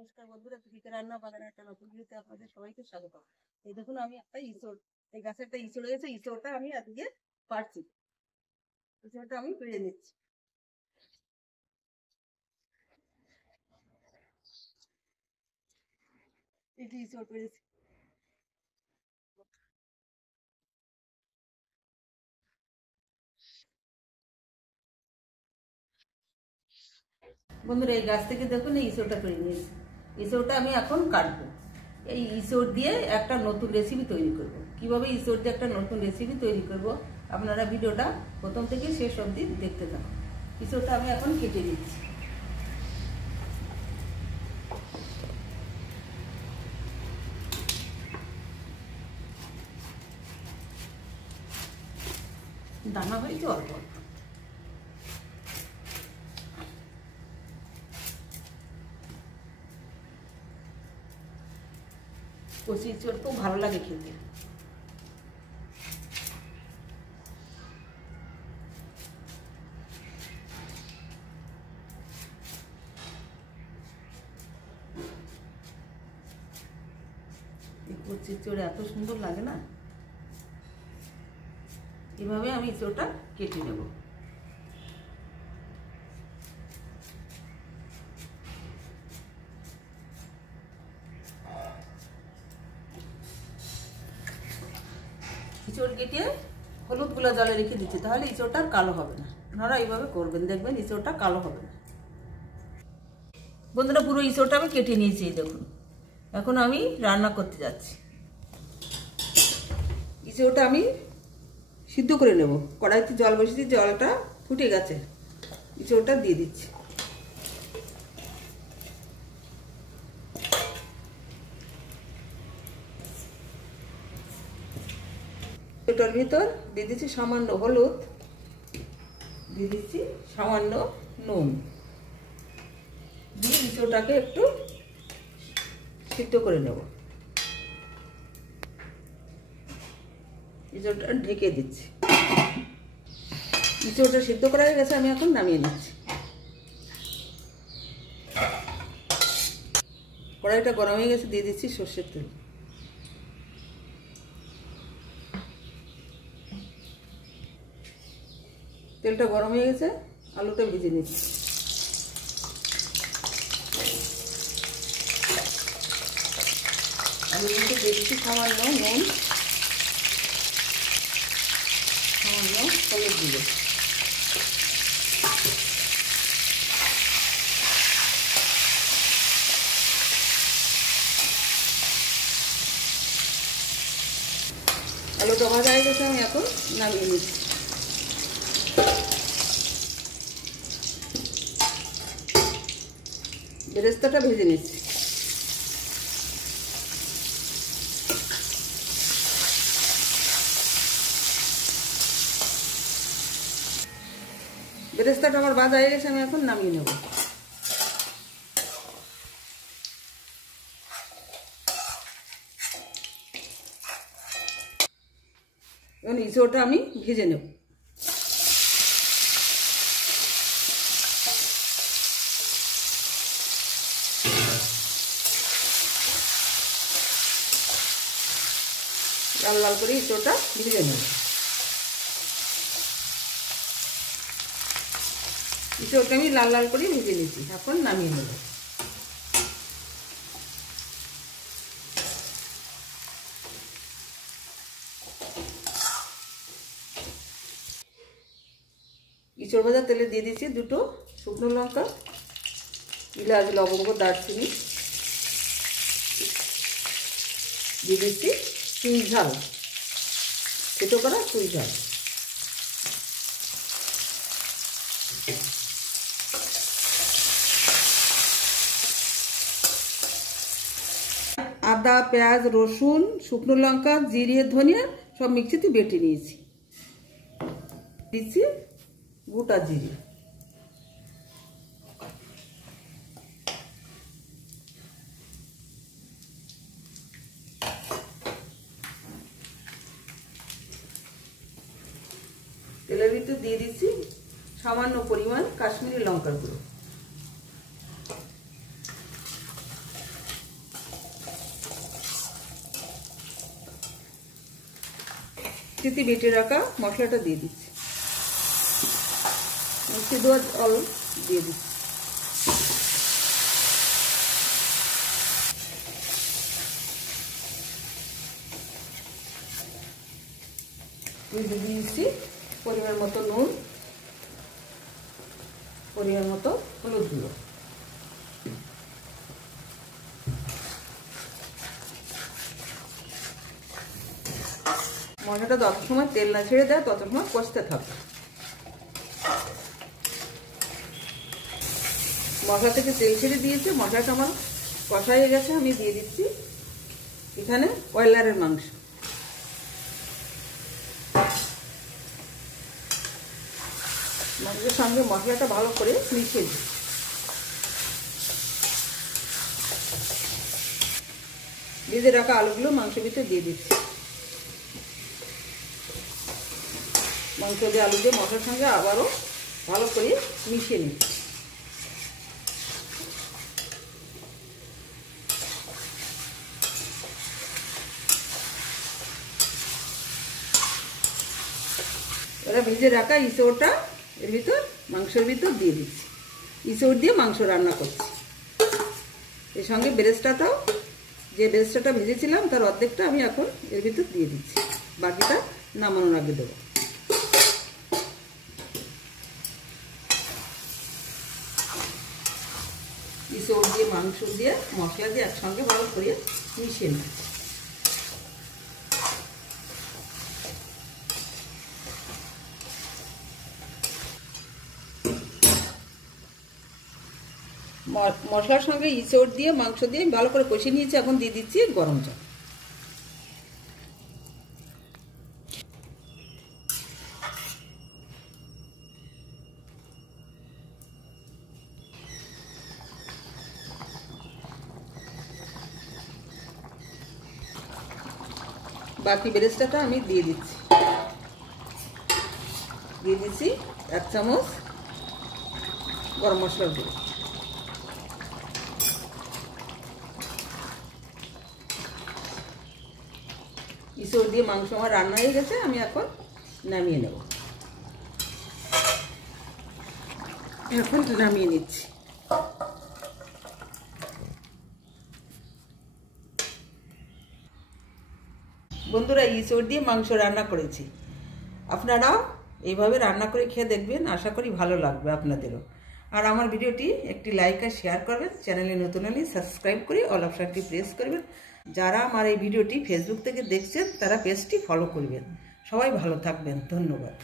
নমস্কার বন্ধুরা, পিকে রান্না বাগানে একটা নতুন ভিডিওতে আপনাদের সবাইকে স্বাগত। এই দেখুন, আমি একটা ইঁচড়, এই গাছে একটা ইঁচড় হয়েছে, ইঁচড়টা আমি আজকে পারছি। ইঁচড়টা আমি পেড়ে নিচ্ছি। এই যে ইঁচড় পেড়েছি। বন্ধুরা, এই গাছ থেকে দেখুন এই ইঁচড়টা পেড়ে নিয়েছি। ইঁচড়টা আমি এখন কাটবো। এই ইঁচড় দিয়ে একটা নতুন রেসিপি তৈরি করব। কিভাবে ইঁচড় দিয়ে একটা নতুন রেসিপি তৈরি করব, আপনারা ভিডিওটা প্রথম থেকে শেষ অবধি দেখতে থাকুন। ইঁচড়টা আমি এখন কেটে দিচ্ছি। দানা হয়েছে অল্প অল্প। কচি ইঁচড় তো ভালো লাগে খেতে। কচি ইঁচড় এত সুন্দর লাগে না। এভাবে আমি ইঁচড়টা কেটে নেব। ইঁচড় কেটে হলুদ গুলা জলে রেখে দিচ্ছি, তাহলে ইঁচড়টা আর কালো হবে না। আপনারা এইভাবে করবেন, দেখবেন ইঁচড়টা কালো হবে না। বন্ধুরা, পুরো ইঁচড়টা আমি কেটে নিয়েছি। দেখুন, এখন আমি রান্না করতে যাচ্ছি। ইঁচড়টা আমি সিদ্ধ করে নেব। কড়াইতে জল বসিয়েছি, জলটা ফুটে গেছে, ইঁচড়টা দিয়ে দিচ্ছি। ইঁচড়টার ভিতর দিয়ে দিচ্ছি সামান্য হলুদ, দিয়ে দিচ্ছি সামান্য নুন, দিয়ে ইঁচড়টাকে একটু সিদ্ধ করে নেব। ইঁচড়টা ঢেকে দিচ্ছি। ইঁচড়টা সিদ্ধ করা হয়ে গেছে, আমি এখন নামিয়ে নিচ্ছি। কড়াইটা গরম হয়ে গেছে, দিয়ে দিচ্ছি সর্ষের তেল। তেলটা গরম হয়ে গেছে, আলুটা ভেজে নিচ্ছি। আলুগুলোকে দিয়ে দিচ্ছি সামান্য নুন, সামান্য হলুদ গুঁড়ো। আলুটা ভাজা হয়ে গেছে, আমি এখন নামিয়ে নিচ্ছি। বেরেস্তাটা ভেজে নিচ্ছি। বেরেস্তাটা আমার ভাজা হয়ে গেছে, আমি এখন নামিয়ে নেব। এখন ইঁচড়টা আমি ভেজে নেব। লাল লাল করে ইঁচড়টা ভেজে নেব। ইঁচড়টা আমি লাল লাল করে ভেজে নিচ্ছি, এখন নামিয়ে নেব। ইঁচড় ভাজা তেলে দিয়ে দিচ্ছি দুটো শুকনো লঙ্কা, এলাচ, লবঙ্গ, দারচিনি, দিয়ে দিচ্ছি চুই ঝাল, ছোটো করা চুই ঝাল। আদা, পেঁয়াজ, রসুন, শুকনো লঙ্কা, জিরে, ধনিয়া সব মিক্সিতে বেটে নিয়েছি। দিচ্ছি গোটা জিরে, তেলের ভিতর দিয়ে দিচ্ছি সামান্য পরিমাণ কাশ্মীরি লঙ্কার গুঁড়ো, তিতি বেটে রাখা মশলাটা দিয়ে দিচ্ছি, মিষ্টি দেওয়া জল দিয়ে দিচ্ছি। দিয়ে দিচ্ছি পরিমাণ মতো নুন, পরিমাণ মতো হলুদ গুঁড়ো। মশলাটা যত সময় তেল না ছেড়ে দেয় তত সময় কষতে থাকবে। মশলা থেকে তেল ছেড়ে দিয়েছে, মশলাটা আমার কষা হয়ে গেছে। আমি দিয়ে দিচ্ছি এখানে ব্রয়লারের মাংস। মাংসের সঙ্গে মশলাটা ভালো করে মিশিয়ে দিই। ভেজে রাখা আলুগুলো মাংসের ভিতরে দিয়ে দিচ্ছি। মাংস দিয়ে আলু দিয়ে মশলার সঙ্গে আবারও ভালো করে মিশিয়ে নিচ্ছি। এবার ভেজে রাখা ইঁচড়টা এর ভিতর মাংসের ভিতর দিয়ে দিচ্ছি। ইঁচড় দিয়ে মাংস রান্না করছি। এর সঙ্গে বেরেস্তাটাও, যে বেরেস্তাটা ভেজেছিলাম তার অর্ধেকটা আমি এখন এর ভিতর দিয়ে দিচ্ছি, বাকিটা নামানোর আগে দেবো। ইঁচড় দিয়ে মাংস দিয়ে মশলা দিয়ে একসঙ্গে ভালো করে মিশিয়ে নিচ্ছি। মশলার সঙ্গে ইঁচড় দিয়ে মাংস দিয়ে ভালো করে কষিয়ে নিয়েছি। এখন দিয়ে দিচ্ছি গরম জল। বাকি বেরেস্তাটা আমি দিয়ে দিচ্ছি। দিয়ে দিচ্ছি 1 চামচ গরম মশলার গুঁড়ো। ইঁচড় দিয়ে মাংস আমার রান্না হয়ে গেছে। আমি এখন নামিয়ে নেব। এখন নামিয়ে নিচ্ছি। বন্ধুরা, ইঁচড় দিয়ে মাংস রান্না করেছি। আপনারাও এইভাবে রান্না করে খেয়ে দেখবেন, আশা করি ভালো লাগবে আপনাদেরও। আর আমার ভিডিওটি একটি লাইক আর শেয়ার করবেন। চ্যানেলে নতুন হলে সাবস্ক্রাইব করে অল অপশনটি প্রেস করবেন। যারা আমার এই ভিডিওটি ফেসবুক থেকে দেখছেন তারা পেজটি ফলো করবেন। সবাই ভালো থাকবেন। ধন্যবাদ।